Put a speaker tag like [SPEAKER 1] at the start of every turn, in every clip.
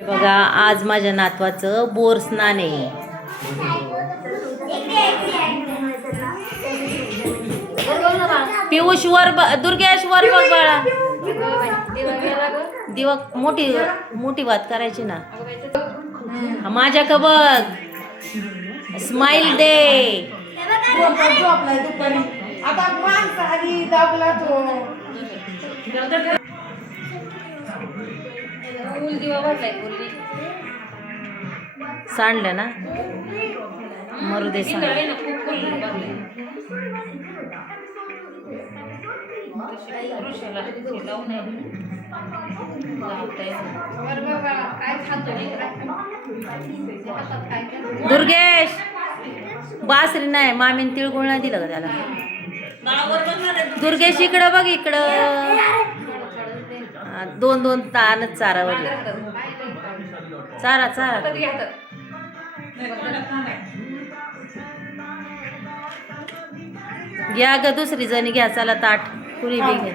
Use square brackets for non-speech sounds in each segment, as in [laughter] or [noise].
[SPEAKER 1] बघा आज माझ्या नातवाचं बोर स्नान आहे. पियुष वर दुर्गेश वर बघ बाळा. दिवा मोठी मोठी बात करायची ना. माझ्या का बघ. स्माइल दे.
[SPEAKER 2] आता आली दाबला तो
[SPEAKER 1] सांडलं ना? मरू दे सांड दुर्गेश बासरी नाही मामीन तिळगुळ नाही दिलं का त्याला? दुर्गेश इकडं बघ इकडं. दोन दोन तानच चारावर चारा चारा. घ्या ग दुसरी जणी घ्या चला ताट. पुरी बी घ्या.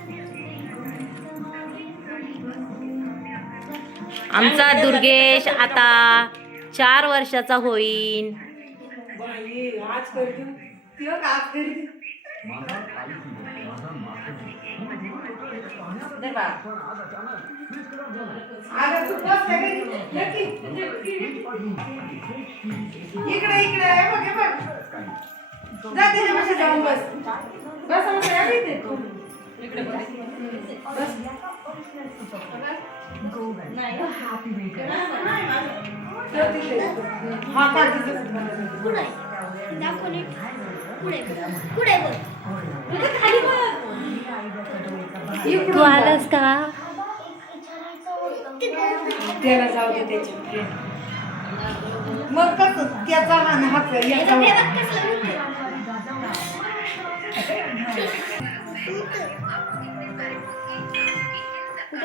[SPEAKER 1] आमचा दुर्गेश आता चार वर्षाचा होईन.
[SPEAKER 2] इकडे इकडे करते. ती बघ आज करते आता तू बस. हे बघ हे बघ. हा काढ तिथे.
[SPEAKER 1] तू आलास का?
[SPEAKER 2] त्याला जाऊ दे त्याच्या मग कसं? त्याचा आणि हात याचा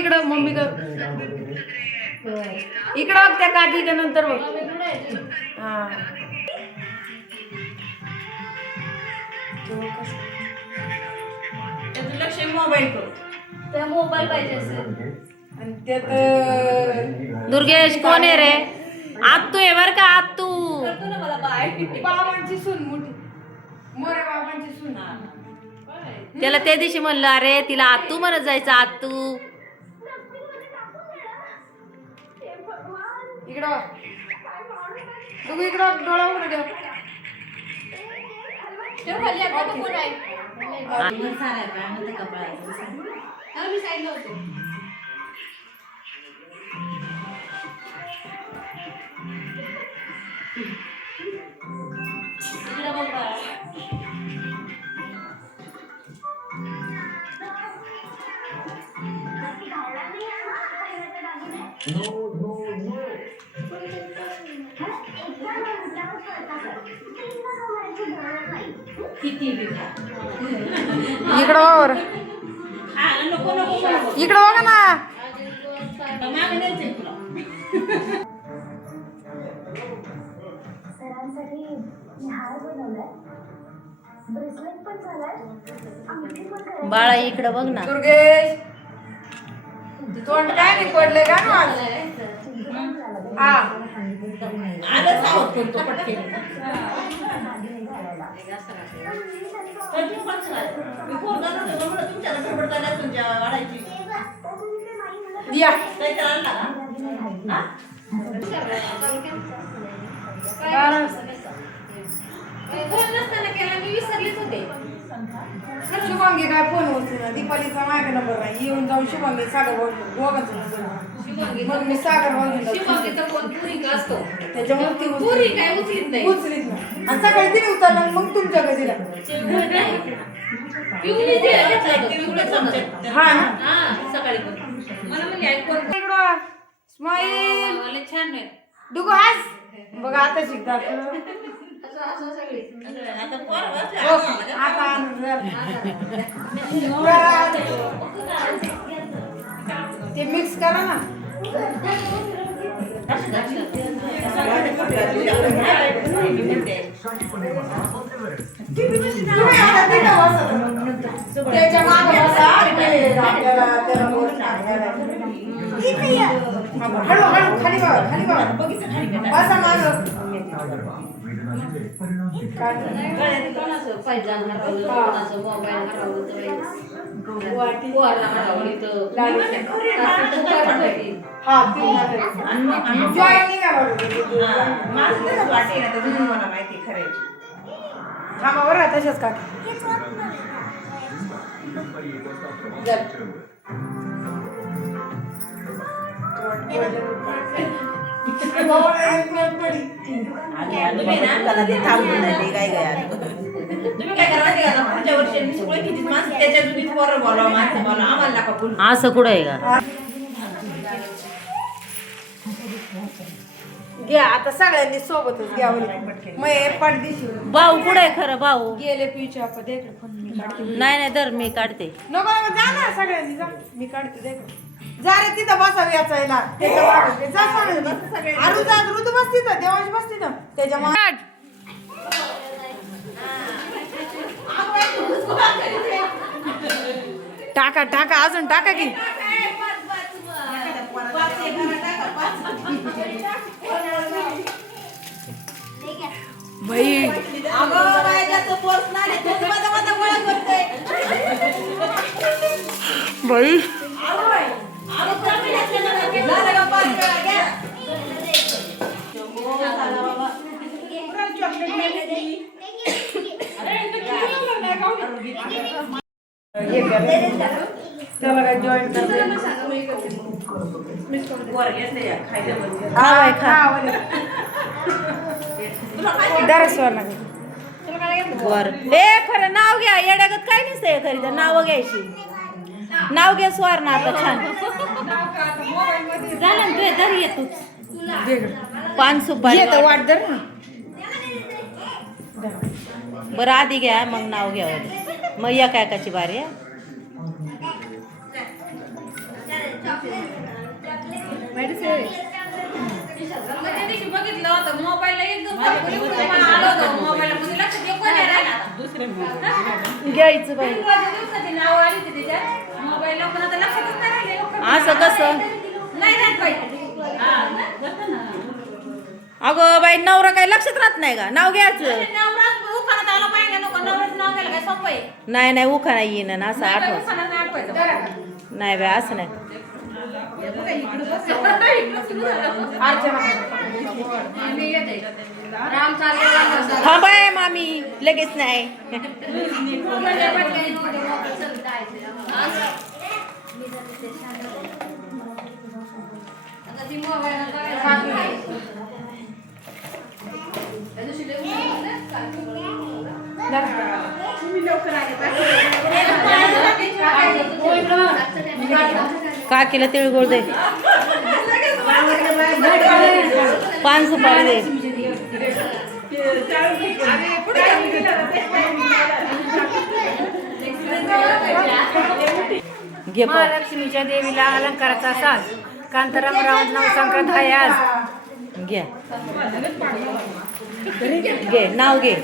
[SPEAKER 2] इकडं मम्मी का इकडं बघ त्या काकीच्या नंतर बघ. हा.
[SPEAKER 3] त्याचं लक्ष मोबाईल कर
[SPEAKER 4] त्या मोबाईल पाहिजे असेल.
[SPEAKER 2] आणि त्यात
[SPEAKER 1] दुर्गेश कोण आहे रे? आत्तू आहे बर का
[SPEAKER 4] मला बाय
[SPEAKER 2] बाबांची सून मोठी. मोरे बाबांची सून.
[SPEAKER 1] त्याला त्या दिवशी म्हणलं अरे तिला आत्तू म्हणत जायचं आत्तू.
[SPEAKER 2] इकडं बघ. इकडं डोळा उघडं ठेव.
[SPEAKER 4] खाली आता कोण आहे? मी साईडला होतो
[SPEAKER 2] इकडं वर
[SPEAKER 3] नको नको
[SPEAKER 2] इकडं बघा ना.
[SPEAKER 4] सरांसाठी हार बनवलाय. ब्रेसलेट पण झालाय. अंगठी पण करायची.
[SPEAKER 1] बाळा इकडं बघ ना.
[SPEAKER 2] दुर्गेश तोंड काय नाही पडलंय का ना? हा.
[SPEAKER 3] आलं सावध
[SPEAKER 2] कंटिन्यू
[SPEAKER 5] फोन नसताना मी विसरलीच
[SPEAKER 2] काय फोन होत दीपालीचा माझा नंबर नाही. येऊन जाऊन शुभांगी सागर दोघांचा मग मी सागर भाऊ
[SPEAKER 5] शिवांगीचा फोन पुरी का असतो.
[SPEAKER 2] त्याच्यामुळे
[SPEAKER 5] काय उचलीत नाही.
[SPEAKER 2] उचलीत नाही. आणि सकाळी तिने उचलला आणि मग तुमच्या. हा ना
[SPEAKER 5] हा,
[SPEAKER 2] इकडं स्माईल हास बघा आता शिकता. हो, आता. ते मिक्स करा ना त्याच्यामागे बसा. ते आपल्याला त्याला बोल सांगायला. हळू हळू खाली बघा खाली बघा बसा मागं. काय?
[SPEAKER 5] कोणाचं पैजान हरवलं कोणाचं मोबाईल हरवलं म्हणते?
[SPEAKER 2] हा तीन झाले. जॉईन निघाला होता.
[SPEAKER 3] हा, माझं तसंच वाटे ना, तर तुम्ही मला माहिती खरायची.
[SPEAKER 2] थांबा बरं तशाच का [laughs]
[SPEAKER 3] तुम्ही ना, थांबून राहिले, काय काय आलं. [laughs] तुम्ही काय करा माहिती का? पुढच्या वर्षी मी सगळे किती माणसं त्याच्या तुम्ही पोरं बोलवा माणसं बोलवा. आम्हाला नका बोलू.
[SPEAKER 5] असं कुठं आहे का?
[SPEAKER 2] घ्या आता सगळ्यांनी सोबतच घ्या मग हे पडदिशी
[SPEAKER 5] भाऊ कुठं आहे खरं भाऊ?
[SPEAKER 2] गेले पिच्या आपण फोन. मी काढते.
[SPEAKER 5] नाही नाही तर मी काढते.
[SPEAKER 2] नको नको जा ना सगळ्यांनी जा. मी काढते दे इकडे. जा रे तिथं बसा याचायला. त्याच्यामागे जा सगळ्यांनी. अरू जा ऋतू बस तिथं देवाश बस तिथं. त्याच्यामागे. टाका टाका अजून टाका की. भाई भाई त्याला जॉईन
[SPEAKER 5] बर ए खरं नाव घ्या. येड्यागत काय नसतंय खरी नाव घ्यायची. नाव घे स्वार ना आता छान. झालं तुझे ये तूच पान सुपारी.
[SPEAKER 2] वाट दर ना.
[SPEAKER 5] बरं आधी घ्या मग नाव घ्या. मग या काय बारी आहे?
[SPEAKER 1] बघितलं होतं
[SPEAKER 5] घ्यायचं बाई. असं कसं? अगं बाई नवरा काय लक्षात राहत नाही का? नाव घ्यायचं.
[SPEAKER 1] काय सोपं आहे?
[SPEAKER 5] नाही नाही उखा नाही येईन ना असं
[SPEAKER 1] उखाणा नाही आठवायचं.
[SPEAKER 5] नाही बाई असं नाही.
[SPEAKER 1] राम चालले
[SPEAKER 5] थांबाय मामी. लगेच नाही.
[SPEAKER 1] आता ती मोबाईल
[SPEAKER 5] काकीला तिळगुळ दे? पान सुपारी दे.
[SPEAKER 6] महालक्ष्मीच्या देवीला अलंकाराचा साज. कांताराम रावण नवसंक्रांत आहे आज.
[SPEAKER 5] घ्या घे नाव घे.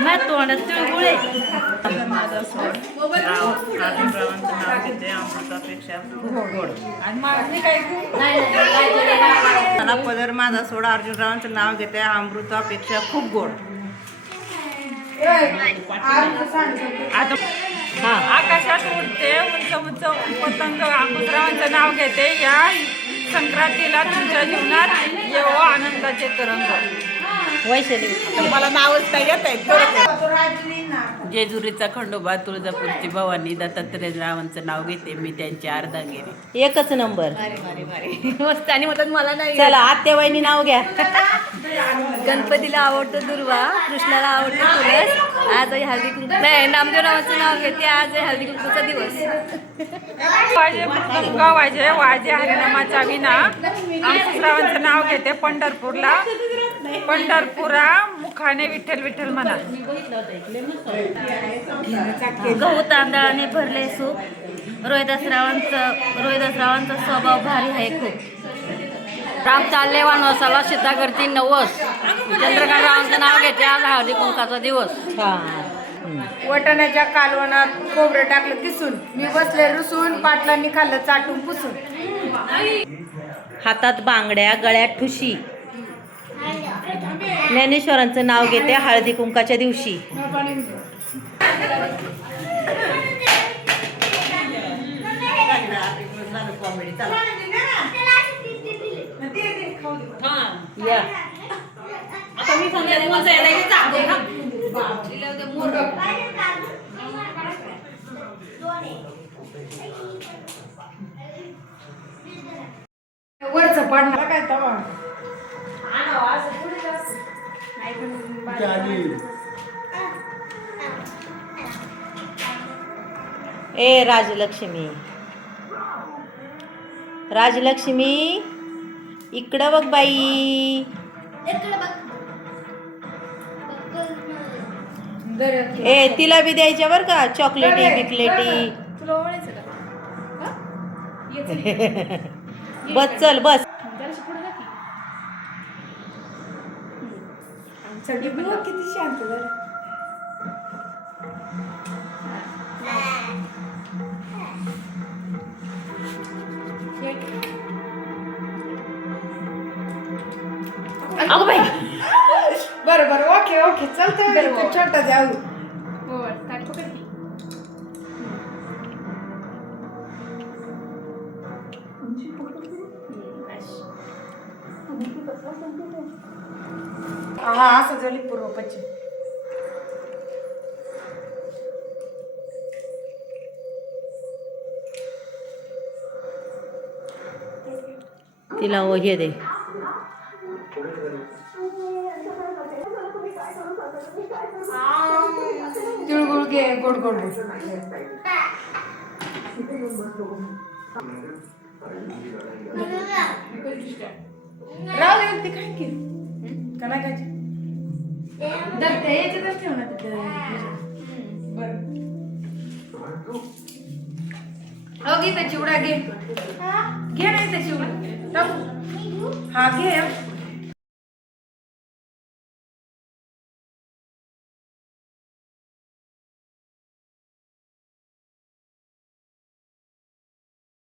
[SPEAKER 6] मग तोंडात तिळगुळे
[SPEAKER 3] मला पदर माझा सोडा अर्जुनरावांचं नाव घेते अमृतापेक्षा खूप गोड.
[SPEAKER 2] सांग
[SPEAKER 3] आता
[SPEAKER 5] हा.
[SPEAKER 6] आकाशात उडते उंच तुमचं पतंग अंकुशरावांचं नाव घेते या संक्रांतीला तुमच्या जीवनात येवो आनंदाचे तरंग.
[SPEAKER 1] वैशाली
[SPEAKER 3] मला नावच नाही येत
[SPEAKER 7] जेजुरीचा खंडोबा तुळजापूरची भवानी दत्तात्रय रावांचं नाव घेते. मी त्यांची अर्धा गेली
[SPEAKER 1] एकच नंबर.
[SPEAKER 5] मस्त आणि म्हणतात मला नाही
[SPEAKER 1] चला आत्याबाईनी नाव घ्या.
[SPEAKER 5] गणपतीला आवडतं दुर्वा कृष्णाला आवडतं तुळस. आज आहे हळदी कुंकू नाही नामदेव रावांचं नाव घेते. आज आहे हळदी कुंकूचा दिवस.
[SPEAKER 6] वाजे वाजे वाजे हरिनामाचा विना अंकुशरावांचं नाव घेते पंढरपूरला. पंढरपुरा मुखाने विठ्ठल विठ्ठल म्हणा.
[SPEAKER 1] गहू तांदळाने भरले सूप. रोहिदासरावांचं रोहिदासरावांचा स्वभाव भारी आहे खूप.
[SPEAKER 5] राम चालले वनवासाला सीता करती नवस. चंद्रकांत रावांचं नाव घेते आज हळदी कुंकाचा दिवस.
[SPEAKER 2] वटाण्याच्या कालवणात खोबरं टाकलं किसून. मी बसले रुसून पाटलांनी खाल्लं चाटून पुसून.
[SPEAKER 1] हातात बांगड्या गळ्यात ठुशी. ज्ञानेश्वरांचं नाव घेते हळदी कुंकाच्या दिवशी. या. ए राजलक्ष्मी. राजलक्ष्मी इकडं बघ बाई.
[SPEAKER 4] इकडे बघ.
[SPEAKER 1] ए तिला बी द्यायच्या बरं का? चॉकलेटी बिकलेटी.
[SPEAKER 8] तुला ओळायचं का? हा? ये चल. [laughs]
[SPEAKER 1] बस चल बस.
[SPEAKER 2] किती शांत झालं.
[SPEAKER 1] अगं बाई.
[SPEAKER 2] बरं बरं ओके ओके चालतंय. तू छोटा जाऊ.
[SPEAKER 8] हो, ताट पकड की.
[SPEAKER 2] हा असं झाली पूर्व पश्चिम
[SPEAKER 1] तिला ओ हे दे.
[SPEAKER 2] घे गोड राहू दे ते काय की का काय याच्यातच ठेव ना तिथे. बरं. हो घे त्या चिवडा घे घे नाही त्या चिवडा हा घे.